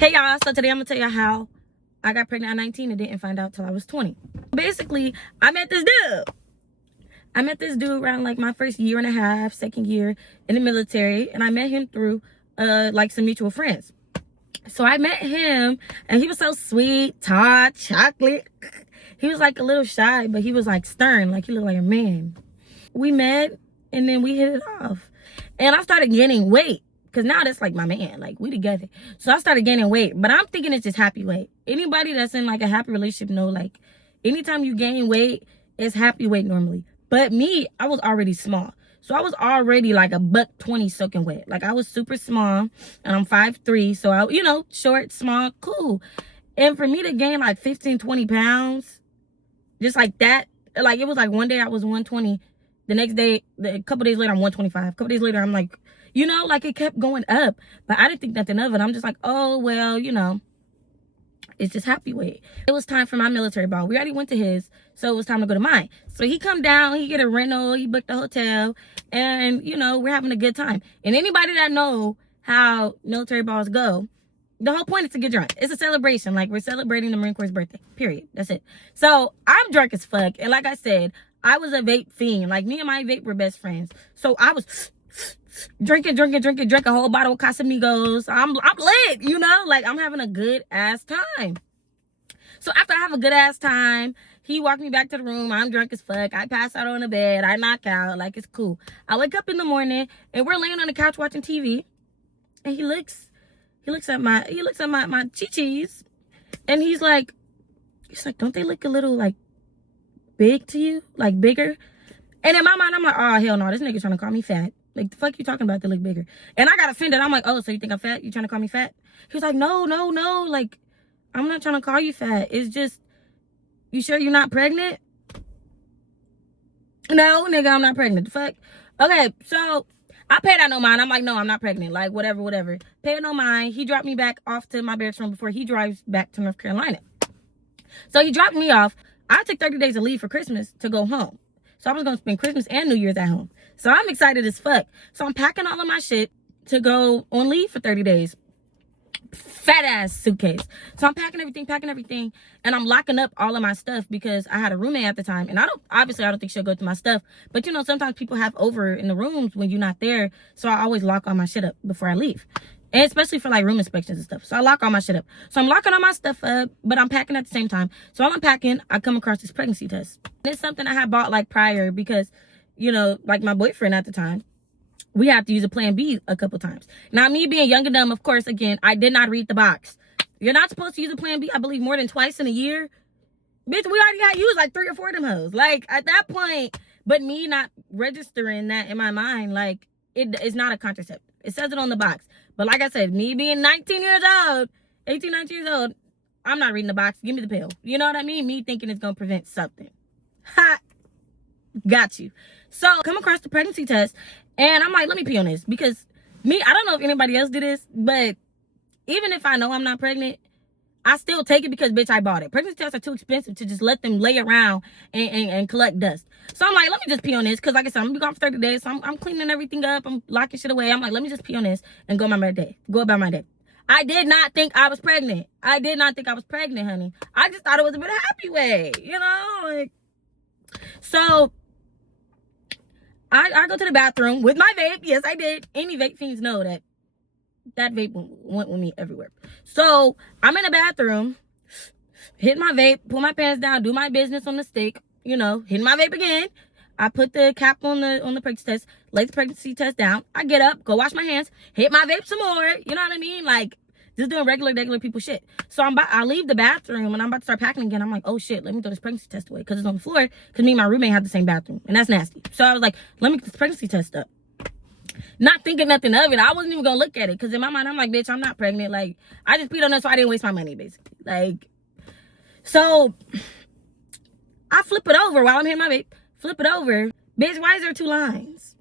Hey y'all, so today I'm gonna tell you how I got pregnant at 19 and didn't find out till I was 20. Basically, I met this dude around like my first year and a half, second year in the military, and I met him through like some mutual friends. So I met him and he was so sweet, tall, chocolate. He was like a little shy, but he was like stern, like he looked like a man. We met and then we hit it off. And I started gaining weight. Because now that's like my man. Like, we together. So I started gaining weight. But I'm thinking it's just happy weight. Anybody that's in like a happy relationship know, like, anytime you gain weight, it's happy weight normally. But me, I was already small. So I was already like a $120 soaking wet. Like, I was super small. And I'm 5'3". So, I, you know, short, small, cool. And for me to gain like 15, 20 pounds, just like that. Like, it was like one day I was 120. The next day, a couple days later, I'm 125. A couple days later, I'm like... You know, like it kept going up. But I didn't think nothing of it. I'm just like, oh, well, you know, it's just happy weight. It was time for my military ball. We already went to his, so it was time to go to mine. So he come down, he get a rental, he booked a hotel, and, you know, we're having a good time. And anybody that know how military balls go, the whole point is to get drunk. It's a celebration. Like, we're celebrating the Marine Corps' birthday, period. That's it. So I'm drunk as fuck. And like I said, I was a vape fiend. Like, me and my vape were best friends. So I was... drink a whole bottle of Casamigos. I'm lit, you know, like I'm having a good ass time. So after I have a good ass time, he walked me back to the room. I'm drunk as fuck. I pass out on the bed. I knock out. Like, it's cool. I wake up in the morning and we're laying on the couch watching TV, and he looks at my chi-chis, and he's like, don't they look a little like big to you, like bigger? And in my mind, I'm like, oh hell no, this nigga trying to call me fat. Like, the fuck you talking about? They look bigger. And I got offended. I'm like, oh, so you think I'm fat? You trying to call me fat? He was like, no. Like, I'm not trying to call you fat. It's just, you sure you're not pregnant? No, nigga, I'm not pregnant. The fuck? Okay, so I paid out no mind. I'm like, no, I'm not pregnant. Like, whatever. Paid no mind. He dropped me back off to my parents' room before he drives back to North Carolina. So he dropped me off. I took 30 days of leave for Christmas to go home. So I was going to spend Christmas and New Year's at home. So I'm excited as fuck. So I'm packing all of my shit to go on leave for 30 days. Fat ass suitcase. So I'm packing everything. And I'm locking up all of my stuff because I had a roommate at the time. And I don't think she'll go through my stuff. But you know, sometimes people have over in the rooms when you're not there. So I always lock all my shit up before I leave. And especially for like room inspections and stuff. So I lock all my shit up. So I'm locking all my stuff up, but I'm packing at the same time. So while I'm packing, I come across this pregnancy test. It's something I had bought like prior because, you know, like my boyfriend at the time, we had to use a plan B a couple times. Now, me being young and dumb, of course, again, I did not read the box. You're not supposed to use a plan B, I believe, more than twice in a year. Bitch, we already got used like 3 or 4 of them hoes. Like, at that point, but me not registering that in my mind, like, it's not a contraceptive. It says it on the box. But like I said, me being 19 years old, 18, 19 years old, I'm not reading the box. Give me the pill. You know what I mean? Me thinking it's going to prevent something. Ha! Got you. So, come across the pregnancy test, and I'm like, let me pee on this. Because me, I don't know if anybody else did this, but even if I know I'm not pregnant, I still take it because, bitch, I bought it. Pregnancy tests are too expensive to just let them lay around and collect dust. So I'm like, let me just pee on this. Because, like I said, I'm going to be gone for 30 days. So I'm cleaning everything up. I'm locking shit away. I'm like, let me just pee on this and go about my day. I did not think I was pregnant. Honey. I just thought it was a bit of happy way. You know? Like, so I go to the bathroom with my vape. Yes, I did. Any vape fiends know that vape went with me everywhere. So I'm in the bathroom, hit my vape, pull my pants down, do my business on the stick, you know, hit my vape again. I put the cap on the pregnancy test, lay the pregnancy test down. I get up, go wash my hands, hit my vape some more. You know what I mean? Like, just doing regular people shit. So I leave the bathroom and I'm about to start packing again. I'm like, oh shit, let me throw this pregnancy test away because it's on the floor. Because me and my roommate had the same bathroom, and that's nasty. So I was like, let me get this pregnancy test up. Not thinking nothing of it. I wasn't even gonna look at it because in my mind I'm like, bitch, I'm not pregnant. Like, I just peed on it so I didn't waste my money, basically. Like, so I flip it over while I'm hitting my vape. Flip it over. Bitch, why is there 2 lines?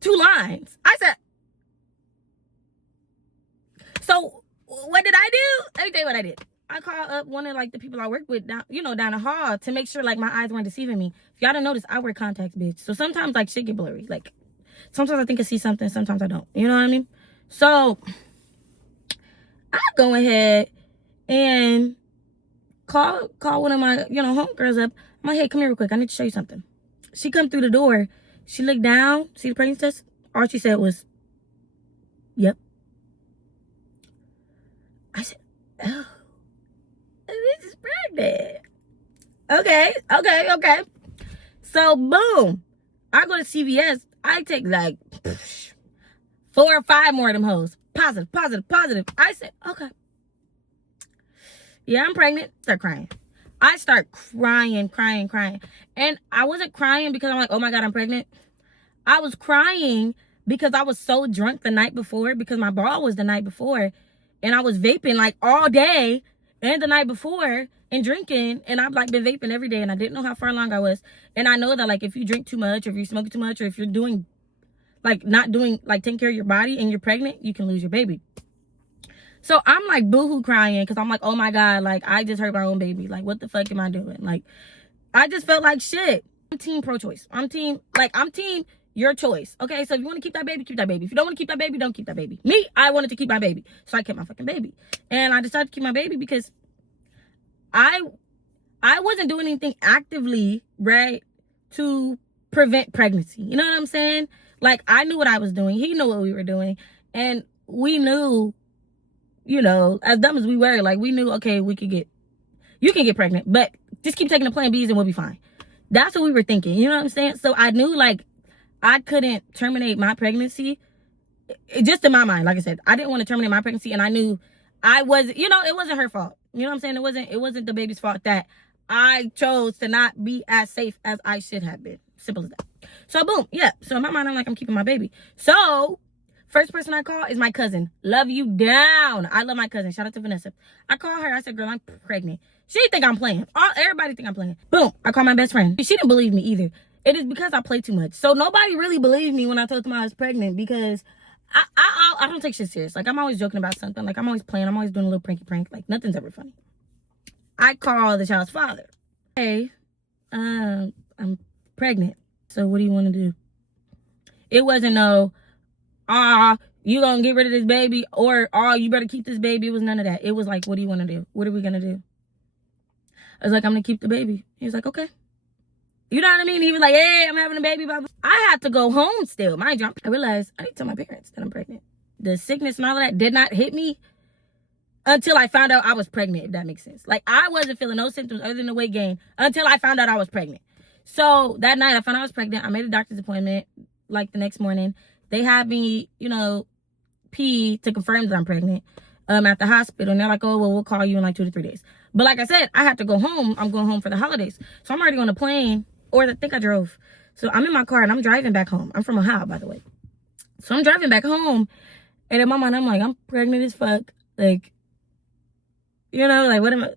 2 lines. I said, so what did I do? Let me tell you what I did. I called up one of like the people I work with down the hall to make sure like my eyes weren't deceiving me. If y'all don't notice, I wear contacts, bitch. So sometimes like shit get blurry. Like sometimes I think I see something, sometimes I don't. You know what I mean? So I go ahead and call one of my, homegirls up. I'm like, hey, come here real quick. I need to show you something. She come through the door. She looked down, see the pregnancy test? All she said was, yep. I said, oh, this is pregnant. Okay. So, boom. I go to CVS. I take like 4 or 5 more of them hoes. Positive. I said, okay. Yeah, I'm pregnant. Start crying. I start crying. And I wasn't crying because I'm like, oh my God, I'm pregnant. I was crying because I was so drunk the night before, because my ball was the night before. And I was vaping like all day and the night before and drinking. And I've like been vaping every day and I didn't know how far along I was. And I know that like if you drink too much, or if you're smoking too much, or if you're doing like not doing like taking care of your body and you're pregnant, you can lose your baby. So I'm like boohoo crying because I'm like, oh my God, like I just hurt my own baby. Like what the fuck am I doing? Like I just felt like shit. I'm team pro-choice. I'm team your choice. Okay, so if you want to keep that baby, keep that baby. If you don't want to keep that baby, don't keep that baby. Me, I wanted to keep my baby. So I kept my fucking baby. And I decided to keep my baby because I wasn't doing anything actively, right, to prevent pregnancy. You know what I'm saying? Like I knew what I was doing. He knew what we were doing. And we knew, as dumb as we were, like we knew, okay, you can get pregnant, but just keep taking the Plan Bs and we'll be fine. That's what we were thinking. You know what I'm saying? So I knew like I couldn't terminate my pregnancy. Just in my mind, like I said, I didn't want to terminate my pregnancy, and I knew I was, it wasn't her fault. You know what I'm saying? It wasn't the baby's fault that I chose to not be as safe as I should have been. Simple as that. So boom, yeah. So in my mind, I'm like, I'm keeping my baby. So first person I call is my cousin. Love you down. I love my cousin. Shout out to Vanessa. I call her. I said, girl, I'm pregnant. She think I'm playing. Everybody think I'm playing. Boom. I call my best friend. She didn't believe me either. It is because I play too much. So nobody really believed me when I told them I was pregnant, because I don't take shit serious. Like I'm always joking about something. Like I'm always playing. I'm always doing a little pranky prank. Like nothing's ever funny. I call the child's father. Hey, I'm pregnant. So what do you want to do? It wasn't no, you gonna get rid of this baby, or you better keep this baby. It was none of that. It was like, what do you want to do? What are we gonna do? I was like, I'm gonna keep the baby. He was like, okay. You know what I mean? He was like, hey, I'm having a baby. Blah, blah. I had to go home still. Mind you, I realized I need to tell my parents that I'm pregnant. The sickness and all of that did not hit me until I found out I was pregnant, if that makes sense. Like, I wasn't feeling no symptoms other than the weight gain until I found out I was pregnant. So that night I found out I was pregnant. I made a doctor's appointment like the next morning. They had me, pee to confirm that I'm pregnant at the hospital. And they're like, oh, well, we'll call you in like 2 to 3 days. But like I said, I have to go home. I'm going home for the holidays. So I'm already on the plane. Or I think I drove. So I'm in my car and I'm driving back home. I'm from Ohio, by the way. So I'm driving back home. And in my mind, I'm like, I'm pregnant as fuck. Like, what am I?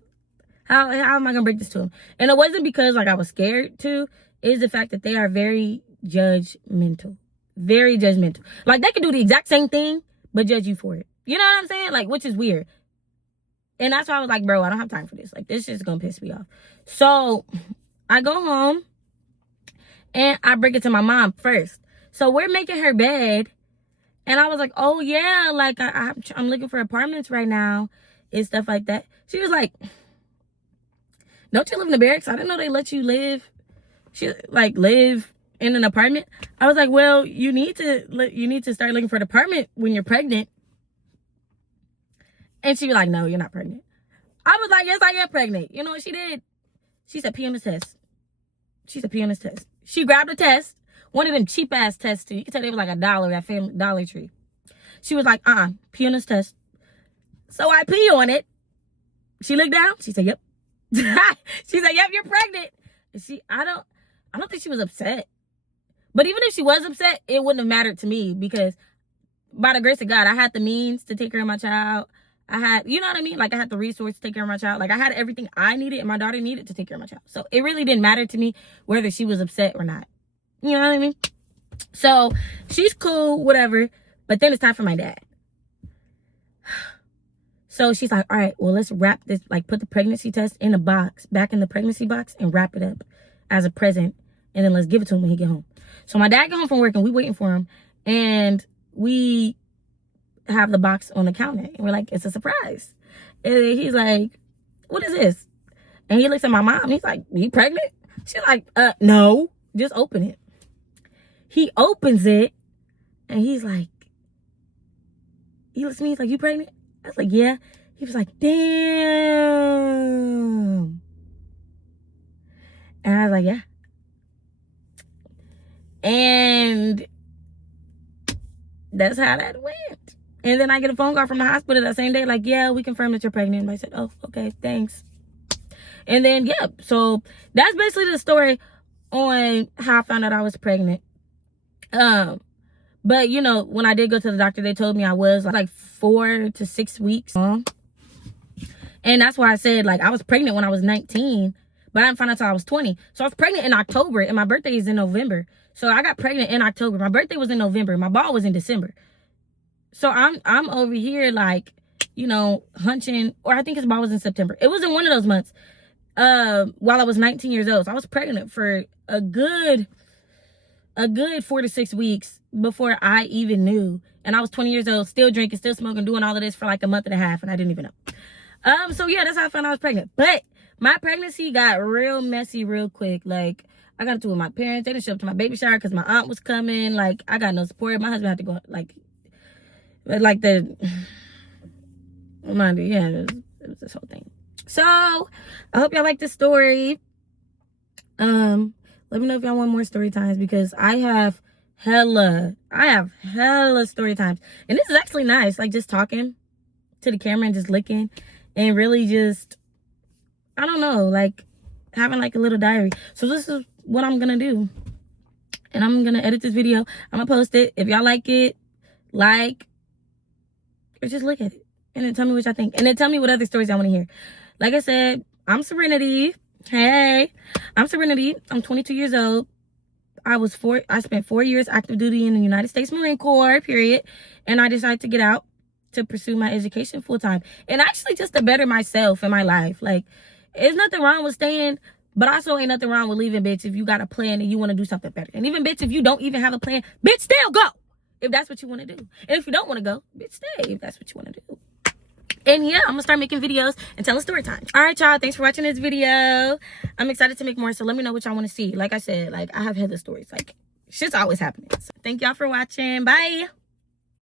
How am I going to break this to him? And it wasn't because, like, I was scared to. It's the fact that they are very judgmental. Very judgmental. Like, they can do the exact same thing, but judge you for it. You know what I'm saying? Like, which is weird. And that's why I was like, bro, I don't have time for this. Like, this shit's going to piss me off. So I go home. And I bring it to my mom first. So we're making her bed. And I was like, oh, yeah, like, I'm looking for apartments right now and stuff like that. She was like, don't you live in the barracks? I didn't know they let you live in an apartment. I was like, well, you need to start looking for an apartment when you're pregnant. And she was like, no, you're not pregnant. I was like, yes, I am pregnant. You know what she did? She said, pee on this test. She grabbed a test, one of them cheap ass tests too. You can tell they was like $1 at Family Dollar Tree. She was like, pee on this test. So I pee on it. She looked down. She said, yep. She said, yep, you're pregnant. And I don't think she was upset. But even if she was upset, it wouldn't have mattered to me, because by the grace of God, I had the means to take care of my child. I had, you know what I mean? Like, I had the resources to take care of my child. Like, I had everything I needed and my daughter needed to take care of my child. So it really didn't matter to me whether she was upset or not. You know what I mean? So she's cool, whatever. But then it's time for my dad. So she's like, all right, well, let's wrap this, like, put the pregnancy test in a box, back in the pregnancy box, and wrap it up as a present. And then let's give it to him when he get home. So my dad get home from work and we waiting for him. And we have the box on the counter. And we're like, it's a surprise. And then he's like, what is this? And he looks at my mom. He's like, you pregnant? She's like, no, just open it. He opens it and he's like, he looks at me, he's like, you pregnant? I was like, yeah. He was like, damn. And I was like, yeah. And that's how that went. And then I get a phone call from the hospital that same day, like, yeah, we confirmed that you're pregnant. And I said, oh, okay, thanks. And then, yeah, so that's basically the story on how I found out I was pregnant. But, you know, when I did go to the doctor, they told me I was like 4 to 6 weeks long. And that's why I said, like, I was pregnant when I was 19, but I didn't find out until I was 20. So I was pregnant in October, and my birthday is in November. So I got pregnant in October. My birthday was in November. My ball was in December. So I'm over here, like, you know, hunching, or I think his ball was in September. It was in one of those months. While I was 19 years old. So I was pregnant for a good 4 to 6 weeks before I even knew. And I was 20 years old, still drinking, still smoking, doing all of this for like a month and a half, and I didn't even know. So yeah, that's how I found out I was pregnant. But my pregnancy got real messy real quick. Like, I got into it with my parents. They didn't show up to my baby shower because my aunt was coming. Like, I got no support. My husband had to go, like the, mind you, yeah, it was this whole thing. So I hope y'all like this story. Let me know if y'all want more story times, because I have hella story times. And this is actually nice, like just talking to the camera and just licking and really just, I don't know, like having like a little diary. So this is what I'm gonna do. And I'm gonna edit this video. I'm gonna post it. If y'all like it, like, or just look at it and then tell me what y'all think. And then tell me what other stories y'all want to hear. Like I said, I'm Serenity. Hey, I'm Serenity. I'm 22 years old. I spent 4 years active duty in the United States Marine Corps, period. And I decided to get out to pursue my education full time. And actually just to better myself in my life. Like, there's nothing wrong with staying, but also ain't nothing wrong with leaving, bitch, if you got a plan and you want to do something better. And even, bitch, if you don't even have a plan, bitch, still go if that's what you want to do. And if you don't want to go, bitch, stay if that's what you want to do. And yeah, I'm gonna start making videos and telling story time. All right, y'all, thanks for watching this video. I'm excited to make more, so let me know what y'all want to see. Like I said, like, I have hella stories. Like, shit's always happening. So thank y'all for watching. Bye.